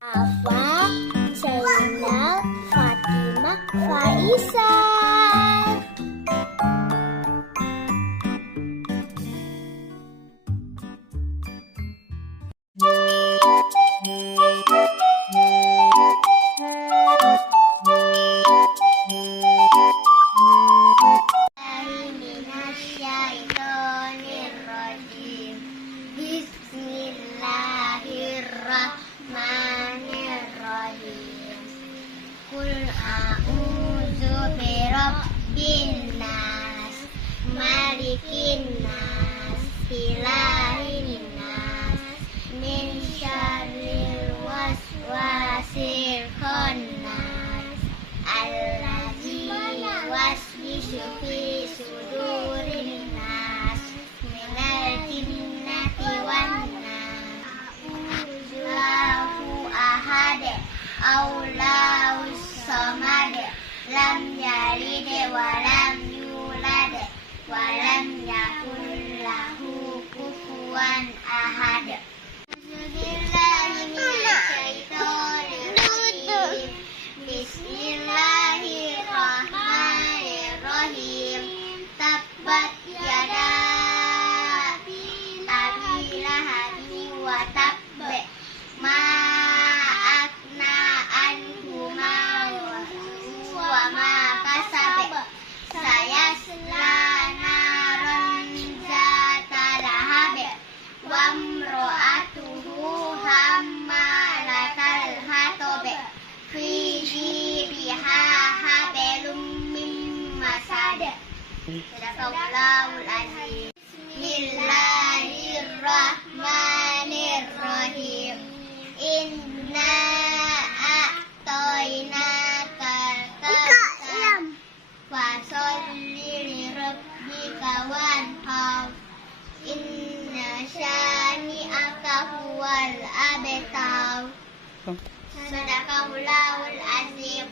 Afa, Zainal, Fatimah, Faisal. Bismillahirrahmanirrahim. Qul a'udzu birabbin nas, malikin nas, ilahin nas, min syarril waswasil khannas, allazi yuwaswisu fi sudurin nas, minal jinnati wan nas. Allahu ahad, Allahus samad, lam yalid wa lam yulad wa lam yakul lahu kufuwan ahad. Bismillahirrahmanirrahim. Bismillahirrahmanirrahim. Tabbat yada abi lahabin wa tabb, ma akna anhu maluhu wa ma kasab, sayasla naran zata lahab, wa imra'atuhu hammalatal hatab, fi jidiha hablum min masad. Sadaqallahul azim. Bismillahirrahmanirrahim. Inna a'tainaka al-kautsar, fasholli li rabbika wanhar, inna syani'aka huwal abtar. Sadaqallahul azim.